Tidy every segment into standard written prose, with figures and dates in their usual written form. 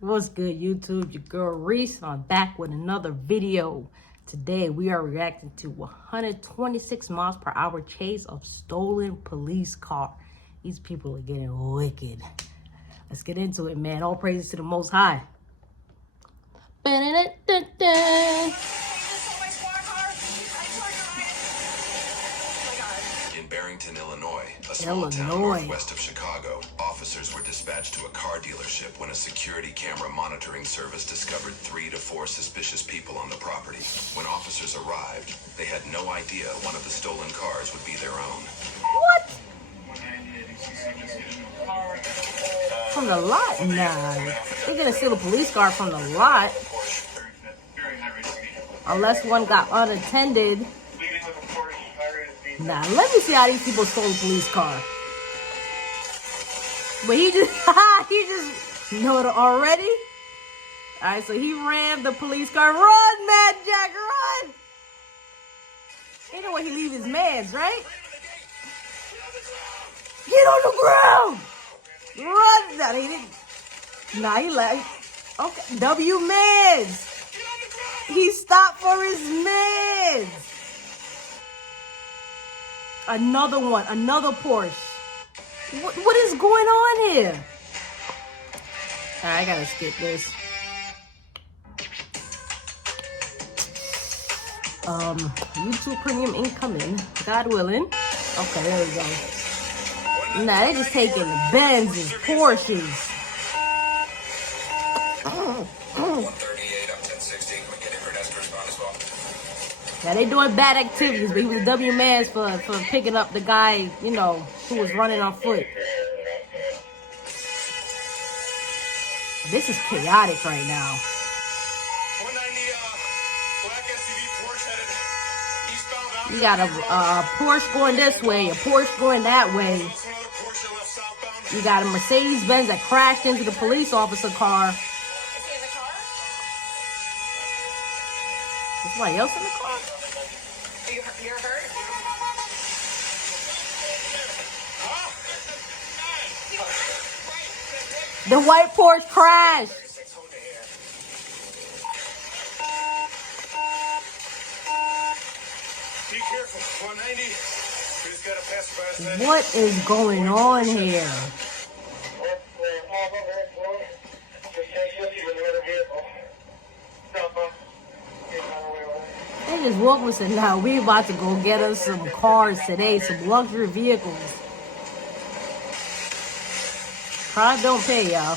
What's good, YouTube? Your girl Reese, and I'm back with another video. Today we are reacting to 126 miles per hour chase of stolen police car. These people are getting wicked. Let's get into it, man. All praises to the Most High. In Barrington, Illinois, a small town northwest of Chicago, officers were dispatched to a car dealership when a security camera monitoring service discovered 3 to 4 suspicious people on the property. When officers arrived, they had no idea one of the stolen cars would be their own. What? From the lot? Nah. They're gonna steal a police car from the lot. Unless one got unattended. Nah, let me see how these people stole a police car. But he just know it already. Alright, so he rammed the police car. Run, Mad Jack, run! You know where he leave his mans, right? Get on the ground! Run! Nah, he didn't. Nah, he left. Okay, W-mans! He stopped for his mans! Another one, another Porsche. What is going on here? Alright, I gotta skip this. YouTube Premium incoming. God willing. Okay, there we go. Nah, they just taking the Benzes, Porsches. 138 up 1060. Can we get in for desk to respond as well? Yeah, they doing bad activities, but he was W-mans for picking up the guy, you know, who was running on foot. This is chaotic right now. 190 black SUV Porsche headed eastbound. You got a Porsche going this way, a Porsche going that way. You got a Mercedes-Benz that crashed into the police officer car. Is he in the car? Is somebody else in the car? You're hurt? The white Porsche crashed. Be careful. 190. We just got to pass by the side. What is going on here? They just woke us and now we about to go get us some cars today, some luxury vehicles. Pride don't pay, y'all.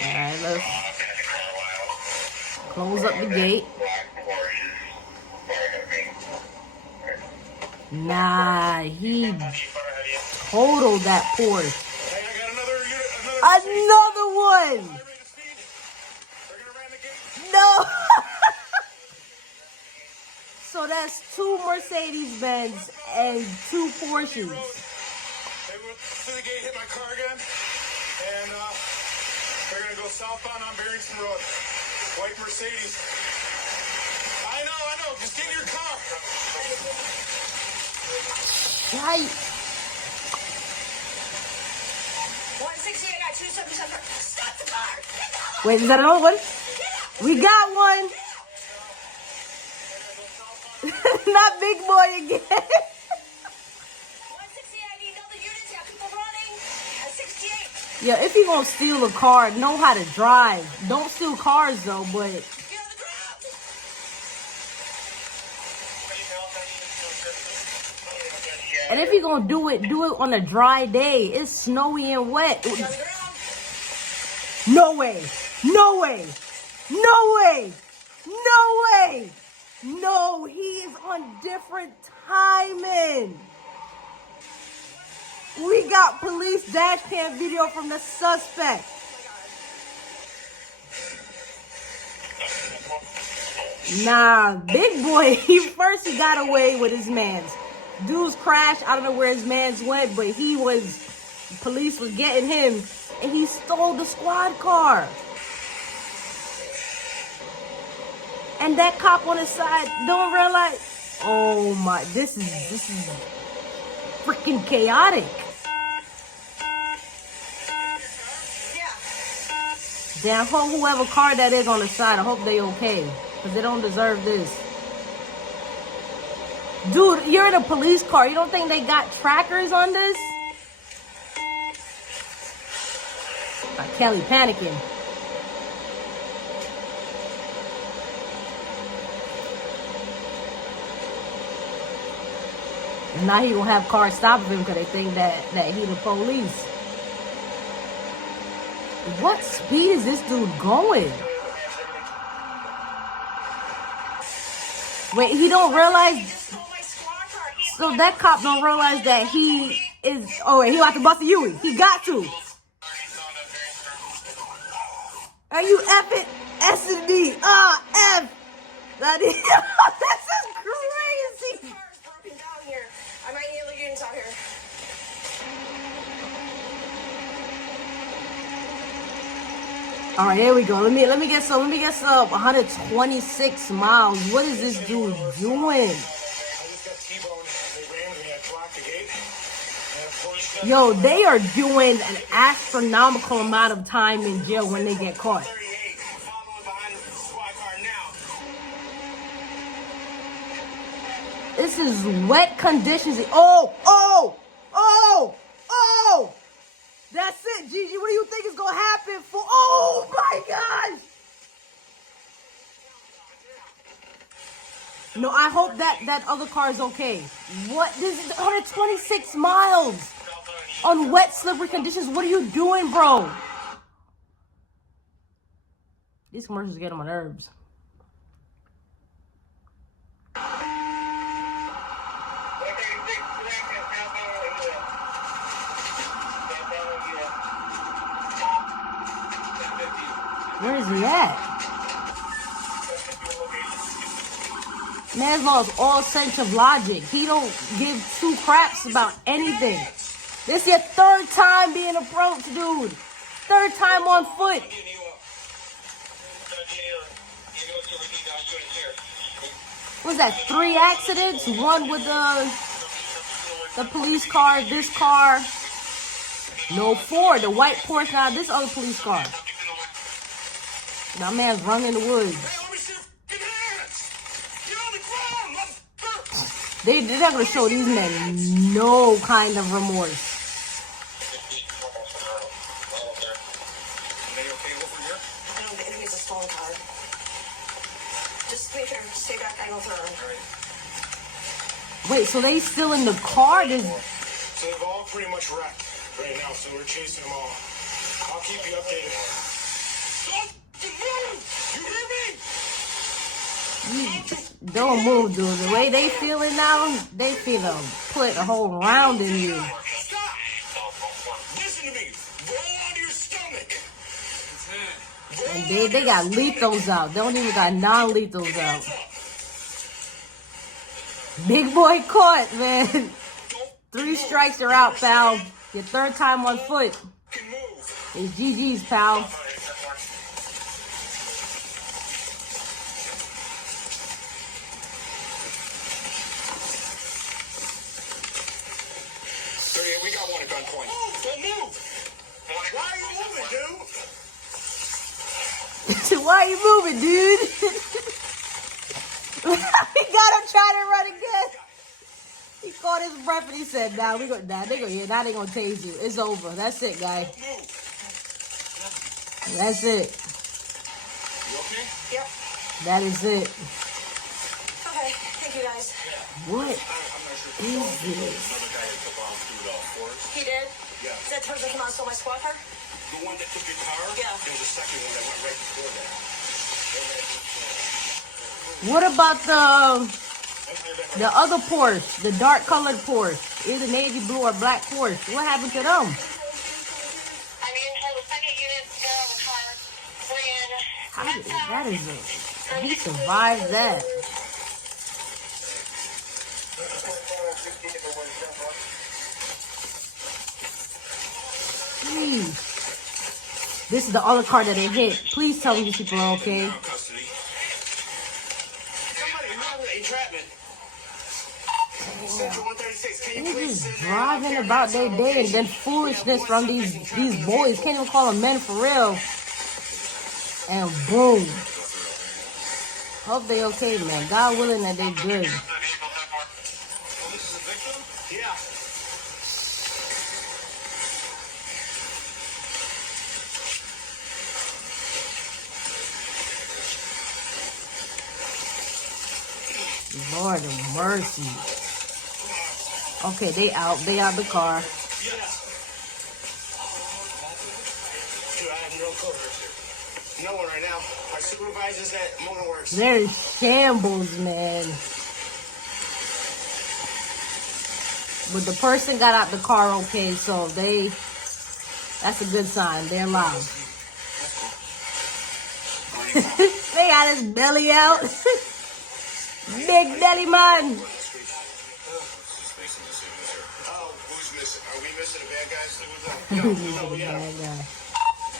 Alright, let's close up the gate. Nah, he totaled that Porsche. Hey, I got Another one! No! So that's 2 Mercedes-Benz and 2 Porsches. They went through the gate, hit my car again, and they're gonna go southbound on Barrington Road. White Mercedes. I know. Just get in your car. Right. 160, I got 277. Stop the car! Wait, is that another one? We got one. Not Big Boy again. 160, I need another unit. Got people running. At 68. Yeah, if you gonna steal a car, know how to drive. Don't steal cars though, but Get on the ground! and if you gonna do it on a dry day. It's snowy and wet. Get on the ground! No way. No way. No way. No way. No, he is on different timing. We got police dash cam video from the suspect. Nah, Big Boy, he got away with his mans. Dudes crashed. I don't know where his mans went, but police was getting him, and he stole the squad car. And that cop on his side don't realize, oh my, this is freaking chaotic. Yeah. Damn, I hope whoever car that is on the side, I hope they okay. Because they don't deserve this. Dude, you're in a police car. You don't think they got trackers on this? Kelly panicking. And now he gonna have cars stopping him because they think that he the police. What speed is this dude going? Wait, he don't realize. So that cop don't realize that he is. Oh wait, he about to bust a Yui. He got to. Are you effing S&D? F. That is, this is crazy. I might need lagoons out here. All right, here we go. Let me get some. 126 miles. What is this dude doing? Yo, they are doing an astronomical amount of time in jail when they get caught. This is wet conditions. Oh! That's it, Gigi. What do you think is gonna happen for? Oh my gosh! No, I hope that other car is okay. What? This is 126 miles on wet, slippery conditions. What are you doing, bro? These commercials get on my nerves. Where is he at? Man's lost all sense of logic. He don't give two craps about anything. This is your third time being approached, dude. Third time on foot. What's that? 3 accidents? One with the police car, this car. No, 4. The white Porsche, now this other police car. That man's running in the woods. They're not going to show these men no kind of remorse. I think it's a stolen car. Just make sure stay back. I go through. Wait, so they still in the car? So they've all pretty much wrecked right now, so we're chasing them all. I'll keep you updated. Don't move, dude. The way they feeling now, they feel to put a whole round in you. Stop! Listen to me. Roll onto your stomach. And they got lethals out. They don't even got non-lethals out. Big boy caught, man. 3 strikes are out, pal. Your third time on foot. It's GG's, pal. We got one at gunpoint. Don't move! Why are you moving, dude? Why are you moving, dude? He got him trying to run again. He caught his breath and he said, now they gonna tase you. It's over. That's it, guy. That's it. You okay? Yep. That is it. Okay. Thank you, guys. What is this? He did? Yeah. Is that turns come out and stole my squad car? The one that took your car? Yeah. There was a second one that went right before that. What about the other Porsche, the dark colored Porsche, either navy blue or black Porsche? What happened to them? I mean, the second unit still in the car. He survived that. Jeez. This is the other car that they hit. Please tell me these people are okay. Somebody remember entrapment. Central 136, can you They're please just send driving about their day and then foolishness from these boys. Can't even call them men for real. And boom. Hope they okay, man. God willing that they good. Yeah. Lord of mercy. Okay, they out. They out the car. Dude, I have no clue. No one right now. Our supervisor's at Motorworks. They're in shambles, man. But the person got out the car okay, so that's a good sign. They're alive. They got his belly out. Big belly man. Oh, who's missing? Are we missing the bad guys? No, we got Bad guy.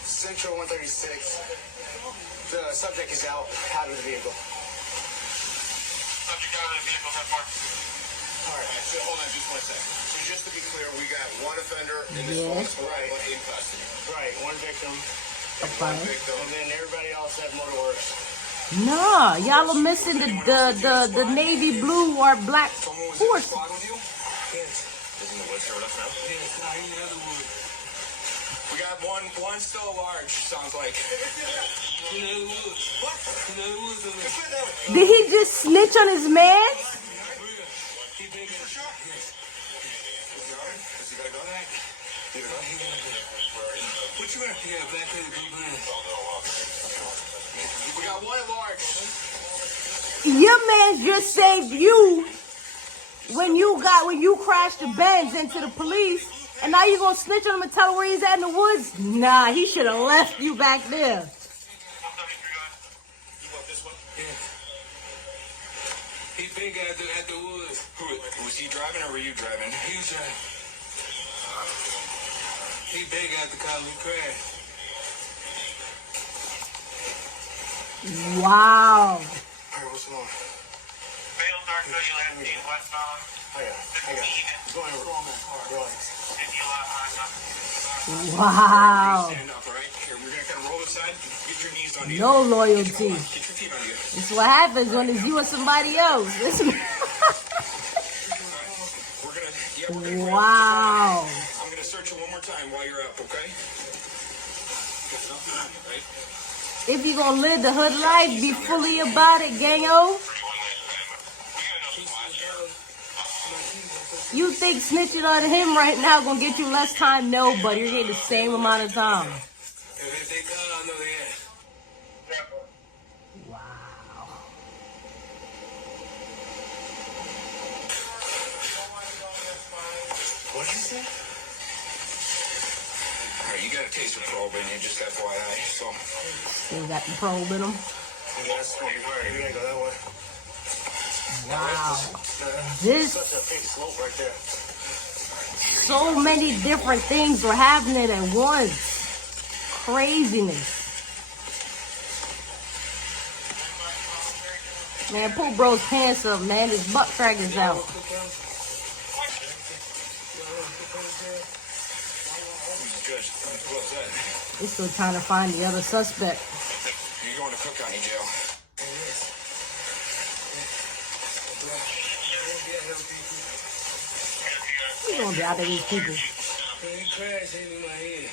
Central 136. The subject is out of the vehicle. Subject out of the vehicle, 10-4. All right, so hold on just 1 second. So just to be clear, we got one offender in this Yes. one, right, in custody. Right, one victim. Okay. And then everybody else at Motorworks. Nah, y'all are missing the navy blue or black horse. With you? Yes. Isn't the woods here with us now? Yes, in the other woods. We got one still large, sounds like. In the other woods. What? In the other woods. Did he just snitch on his man? He big for sure? Yes. Does he got a gun? He got a gun? What you got? Yeah, black lady, blue man. We got one at large. Your man just saved you when you crashed the Benz into the police, and now you gonna snitch on him and tell him where he's at in the woods? Nah, he should have left you back there. You want this one? Yeah. He big at the woods. Was he driving or were you driving? He was driving. He big at the car we crashed. Wow. All right, what's going on? Failed Dark Visual 15 westbound. I got it. Go ahead. Relax. 50 left, Wow. Stand up, all right? Here, we're gonna kind of roll aside. Get your knees on you. No loyalty. Get your feet on you. This is what happens when it's you and somebody else. We're gonna Wow. I'm gonna search you one more time while you're up, okay? Right? If you gonna live the hood life, be fully about it, gango. You think snitching on him right now gonna get you less time? No, but you're getting the same amount of time. If they call, I know they have. Wow. What did you say? Alright, you got a taste of probe in you, just FYI, so. Still got the probe in him. Yeah, that's what we were. You gotta go that way. Wow. This such a big slope right there. So many different things were happening at once. Craziness. Man, pull bro's pants up, man. His butt crack is out. Judge, what's that? He's still trying to find the other suspect. You're going to Cook County Jail. He's gonna be out of these people. He crashed into my head.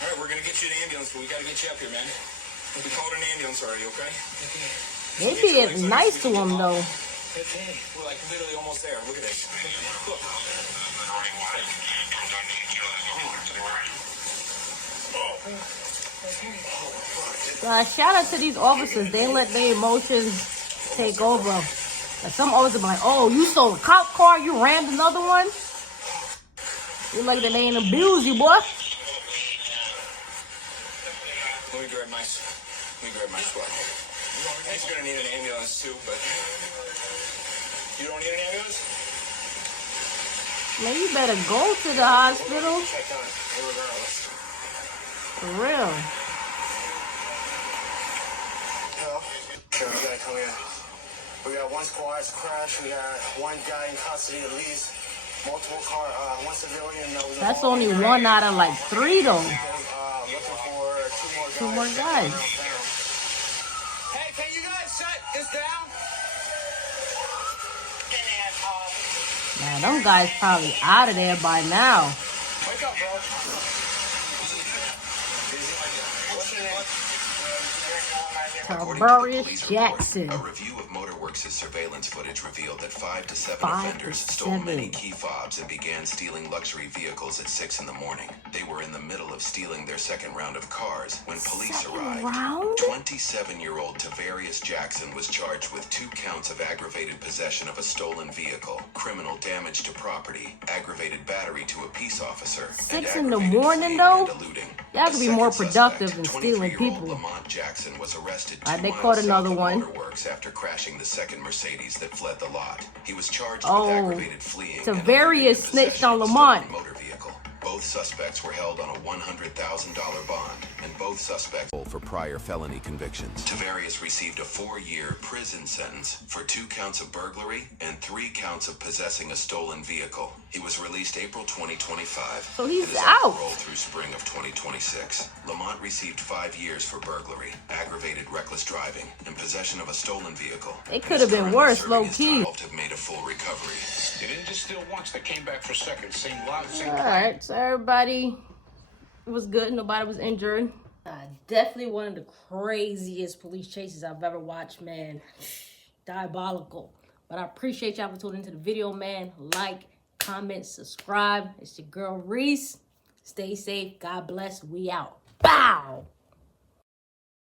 Alright, we're gonna get you an ambulance, but we gotta get you up here, man. We called an ambulance already, okay? They being nice to him though. Okay. We're like literally almost there. Look at this. Look. Shout out to these officers. They let their emotions take over. Like some officers be like, "Oh, you stole a cop car, you rammed another one." You like that they ain't abuse you, boy. Let me grab my squad. He's gonna need an ambulance too, but you don't need an ambulance? Man, you better go to the hospital. Check on it, regardless. For real. Hello? Sure, we gotta come in. We got one squad crash. We got one guy in custody at least. Multiple car, one civilian. That's only one out of like 3 though. Looking for two more guys. Hey, can you guys shut this down? Man, them guys probably out of there by now. Wake up, bro. What's your name? According to the Tarbarius police Jackson. report, a review of Motorworks' surveillance footage revealed that 5 to 7 5 to offenders stole many 7. key fobs and began stealing luxury vehicles at 6 in the morning. They were in the middle of stealing their second round of cars when police arrived. Round? 27-year-old Tavarius Jackson was charged with 2 counts of aggravated possession of a stolen vehicle, criminal damage to property, aggravated battery to a peace officer, 6 and in the aggravated morning, fleeing though? and eluding. Y'all could The be more second productive suspect, than stealing 23-year-old people. Lamont Jackson was arrested 2 They miles caught south another of one. Motorworks after crashing the second Mercedes that fled the lot. He was charged Oh, with aggravated fleeing and Tavarius eluding snitched possession on of a Lamont. stolen motor vehicle. Both suspects were held on a $100,000 bond, and both suspects for prior felony convictions. Tavarius received a 4-year prison sentence for 2 counts of burglary and 3 counts of possessing a stolen vehicle. He was released April 2025. So he's and is out. on parole through spring of 2026. Lamont received 5 years for burglary, aggravated reckless driving, and possession of a stolen vehicle. It could have been worse, low key. Have made a full recovery. They didn't just steal once, they came back for seconds. Same lot, same Alright, so everybody was good. Nobody was injured. Definitely one of the craziest police chases I've ever watched, man. Diabolical. But I appreciate y'all for tuning into the video, man. Like, comment, subscribe. It's your girl, Reese. Stay safe. God bless. We out. Bow!